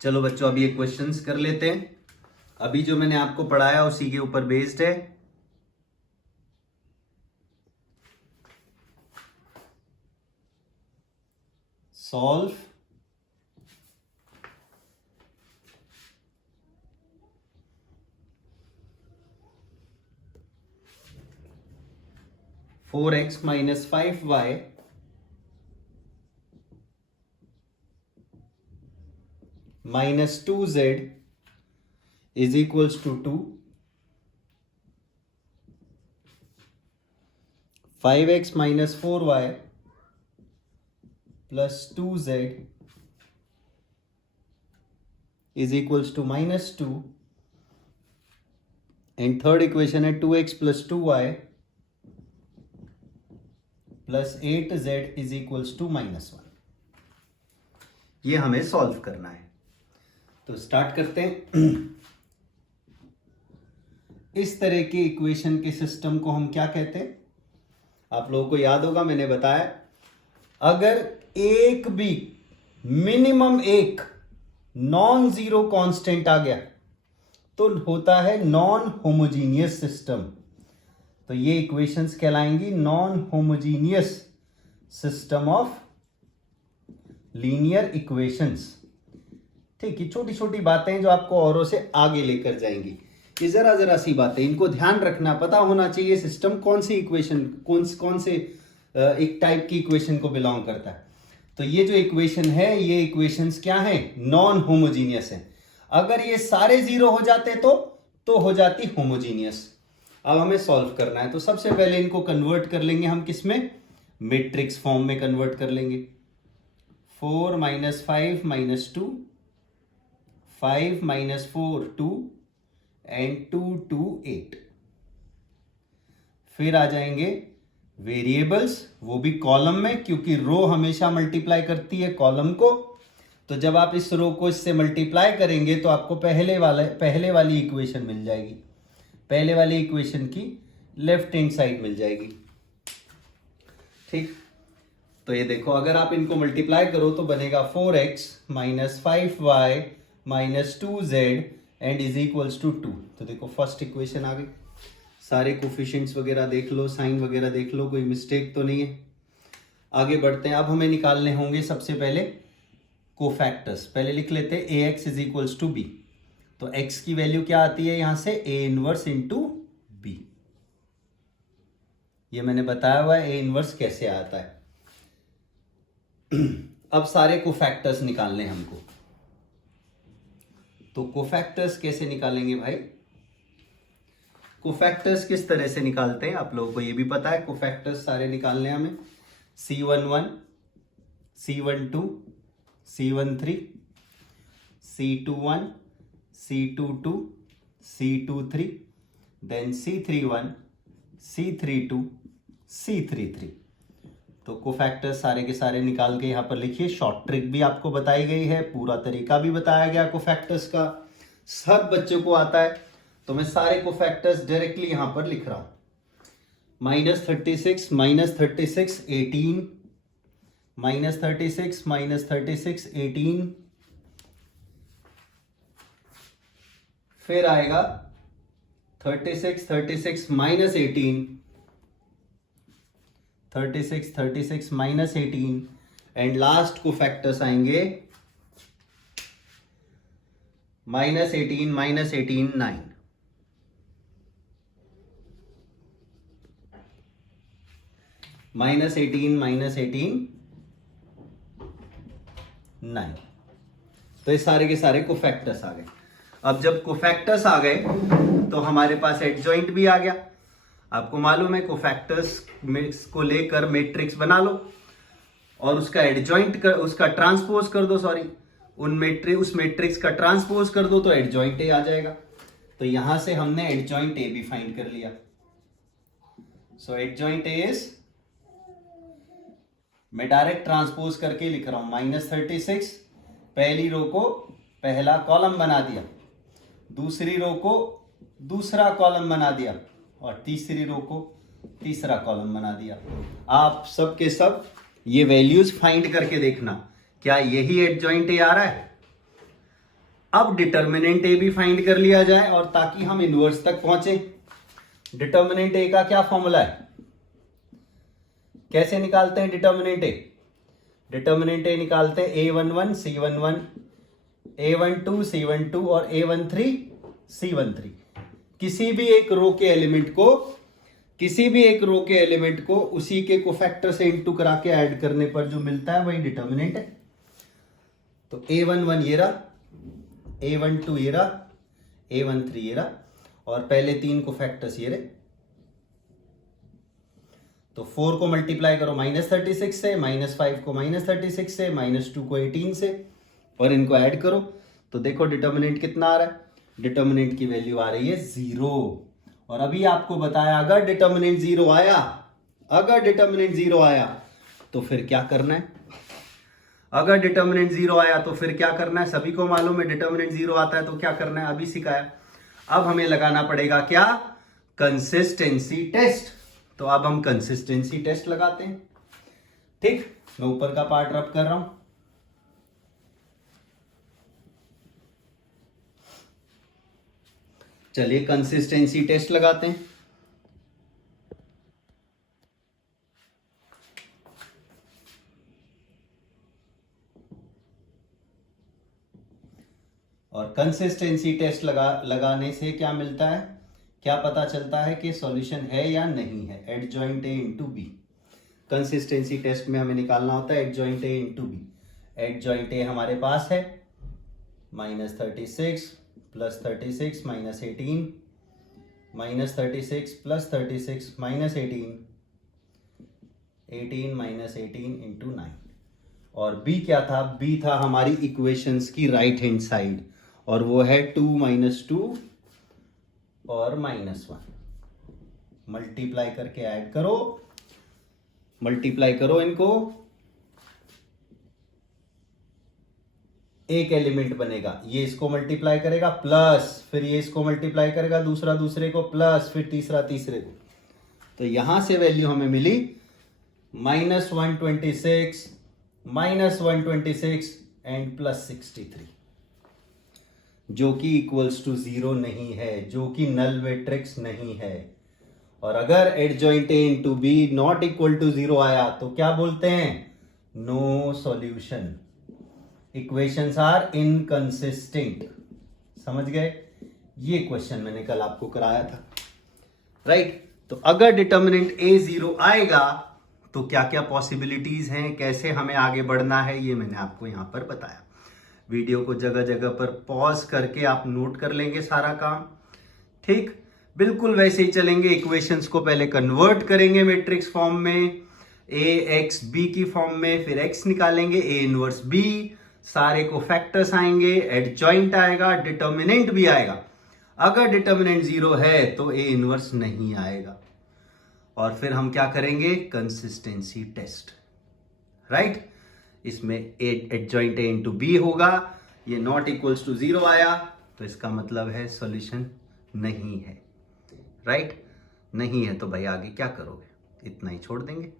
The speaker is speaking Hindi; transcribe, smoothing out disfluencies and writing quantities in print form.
चलो बच्चों, अभी ये क्वेश्चंस कर लेते हैं। अभी जो मैंने आपको पढ़ाया उसी के ऊपर बेस्ड है। Solve 4x minus 5y minus 2z is equals to 2. 5x minus 4y plus 2z is equals to minus 2. And third equation है 2x plus 2y plus 8z is equals to minus 1. ये हमें सॉल्व करना है, तो स्टार्ट करते हैं। इस तरह के इक्वेशन के सिस्टम को हम क्या कहते हैं? आप लोगों को याद होगा, मैंने बताया अगर एक भी मिनिमम एक नॉन जीरो कांस्टेंट आ गया तो होता है नॉन होमोजीनियस सिस्टम। तो ये इक्वेशंस कहलाएंगी non homogeneous system of linear equations. ठीक है, छोटी छोटी बातें जो आपको औरों से आगे लेकर जाएंगी। ये जरा जरा सी बातें, इनको ध्यान रखना, पता होना चाहिए सिस्टम कौन सी इक्वेशन कौन से एक टाइप की इक्वेशन को बिलोंग करता है। तो ये जो इक्वेशन है, ये इक्वेशंस क्या है? नॉन होमोजीनियस है। अगर ये सारे जीरो हो जाते तो हो जाती होमोजीनियस। अब हमें सॉल्व करना है, तो सबसे पहले इनको कन्वर्ट कर लेंगे हम किसमें? मैट्रिक्स फॉर्म में कन्वर्ट कर लेंगे। 4 minus 5 minus 2, 5 minus 4 2 and 2 2 8। फिर आ जाएंगे वेरिएबल्स, वो भी कॉलम में, क्योंकि रो हमेशा मल्टीप्लाई करती है कॉलम को। तो जब आप इस रो को इससे मल्टीप्लाई करेंगे तो आपको पहले वाली इक्वेशन मिल जाएगी। पहले वाली इक्वेशन की लेफ्ट हैंड साइड मिल जाएगी। ठीक, तो ये देखो, अगर आप इनको मल्टीप्लाई करो तो बनेगा 4x minus 5y minus 2z and is equals to 2। तो देखो फर्स्ट इक्वेशन आ गई। सारे कोफिशिएंट्स वगैरह देख लो, साइन वगैरह देख लो, कोई मिस्टेक तो नहीं है। आगे बढ़ते हैं। अब हमें निकालने होंगे सबसे पहले कोफैक्टर्स। पहले लिख लेते हैं ax is equals to b। तो x की वैल्यू क्या आती है यहां से? a inverse into b। ये मैंने बताया हुआ है a इनवर्स कैसे आता है। अब सारे कोफैक्टर्स निकालने हमको। तो कोफैक्टर्स कैसे निकालेंगे भाई? कोफैक्टर्स किस तरह से निकालते हैं आप लोगों को ये भी पता है। कोफैक्टर्स सारे निकालने हैं हमें। C11, C12, C13, C21, C22, C23, then C31, C32, C33। तो कोफैक्टर्स सारे के सारे निकाल के यहां पर लिखिए। शॉर्ट ट्रिक भी आपको बताई गई है, पूरा तरीका भी बताया गया कोफैक्टर्स का, सब बच्चों को आता है। तो मैं सारे कोफैक्टर्स डायरेक्टली यहां पर लिख रहा हूं। -36 -36 18, -36 -36 18, फिर आएगा 36 36 -18, 36 36 -18 एंड लास्ट को फैक्टर्स आएंगे -18 -18 9। -18 -18 9। तो ये सारे के सारे कोफैक्टर्स आ गए। अब जब कोफैक्टर्स आ गए तो हमारे पास एडजॉइंट भी आ गया। आपको मालूम है कोफैक्टर्स को लेकर मैट्रिक्स बना लो और उसका एडजॉइंट उसका ट्रांसपोज कर दो, उस मैट्रिक्स का ट्रांसपोज कर दो तो एडजॉइंट ए आ जाएगा। तो यहां से हमने एडजॉइंट ए भी फाइंड कर लिया। सो एडजॉइंट ए इज, मैं डायरेक्ट ट्रांसपोज करके लिख रहा हूं, -36 पहली रो को पहला कॉलम बना दिया, दूसरी रो को दूसरा कॉलम बना दिया और तीसरी रो को तीसरा कॉलम बना दिया। आप सब के सब ये वैल्यूज फाइंड करके देखना, क्या यही एडजॉइंट ए आ रहा है? अब डिटर्मिनेंट ए भी फाइंड कर लिया जाए और ताकि हम इनवर्स तक पहुंचे। डिटर्मिनेंट ए का क्या फॉर्मूला है, कैसे निकालते हैं डिटर्मिनेंट ए? डिटर्मिनेंट ए निकालते हैं A11 C11, A12 C12 और A13 C13। किसी भी एक रो के एलिमेंट को उसी के कोफैक्टर से इनटू करा के ऐड करने पर जो मिलता है वही डिटर्मिनेंट है। तो A11 ये रहा, A12 ये रहा, A13 ये रहा और पहले 3 कोफैक्टर्स ये रहे। तो 4 को मल्टीप्लाई करो -36 से, -5 को -36 से, -2 को 18 से और इनको ऐड करो तो देखो डिटर्मिनेंट कितना आ रहा है। डिटर्मिनेंट की वैल्यू आ रही है 0। और अभी आपको बताया अगर डिटर्मिनेंट 0 आया तो फिर क्या करना है? अगर डिटर्मिनेंट 0 आया तो फिर क्या करना है? सभी को मालूम है डिटर्मिनेंट 0 आता है तो क्या करना है, अभी सिखाया। अब हमें लगाना पड़ेगा क्या? Consistency test. तो अब हम कंसिस्टेंसी टेस्ट लगाते हैं। ठीक, मैं ऊपर का पार्ट रब कर रहा हूं। चलिए कंसिस्टेंसी टेस्ट लगाते हैं। और कंसिस्टेंसी टेस्ट लगाने से क्या मिलता है, क्या पता चलता है कि सॉल्यूशन है या नहीं है? Adjoint A into B. Consistency test में हमें निकालना होता है adjoint A into B. Adjoint A हमारे पास है -36 + 36 -18, -36 + 36 -18, 18 -18 × 9। और बी क्या था? बी था हमारी इक्वेशंस की राइट हैंड साइड और वो है 2 - 2 और -1। मल्टीप्लाई करके ऐड करो, मल्टीप्लाई करो इनको, एक एलिमेंट बनेगा, ये इसको मल्टीप्लाई करेगा प्लस, फिर ये इसको मल्टीप्लाई करेगा, दूसरा दूसरे को प्लस, फिर तीसरा तीसरे को। तो यहां से वैल्यू हमें मिली -126 -126 एंड +63, जो कि इक्वल्स टू 0 नहीं है, जो कि नल मैट्रिक्स नहीं है। और अगर adjoint A into B not equal to 0 आया तो क्या बोलते हैं? No solution, equations are inconsistent. समझ गए? ये क्वेश्चन मैंने कल आपको कराया था, राइट? तो अगर डिटर्मिनेंट ए 0 आएगा तो क्या क्या पॉसिबिलिटीज हैं, कैसे हमें आगे बढ़ना है, ये मैंने आपको यहां पर बताया। वीडियो को जगह जगह पर पॉज करके आप नोट कर लेंगे सारा काम। ठीक, बिल्कुल वैसे ही चलेंगे। इक्वेशंस को पहले कन्वर्ट करेंगे मैट्रिक्स फॉर्म में, ए एक्स बी की फॉर्म में, फिर एक्स निकालेंगे, ए इनवर्स बी, सारे को फैक्टर्स आएंगे, एडजॉइंट आएगा, डिटर्मिनेंट भी आएगा। अगर डिटर्मिनेंट 0 है तो ए इनवर्स नहीं आएगा। और फिर हम क्या करेंगे? Consistency test, right? इसमें एडजॉइंट ए इंटू बी होगा, ये नॉट इक्वल्स टू 0 आया तो इसका मतलब है सॉल्यूशन नहीं है, राइट? नहीं है तो भाई आगे क्या करोगे? इतना ही छोड़ देंगे।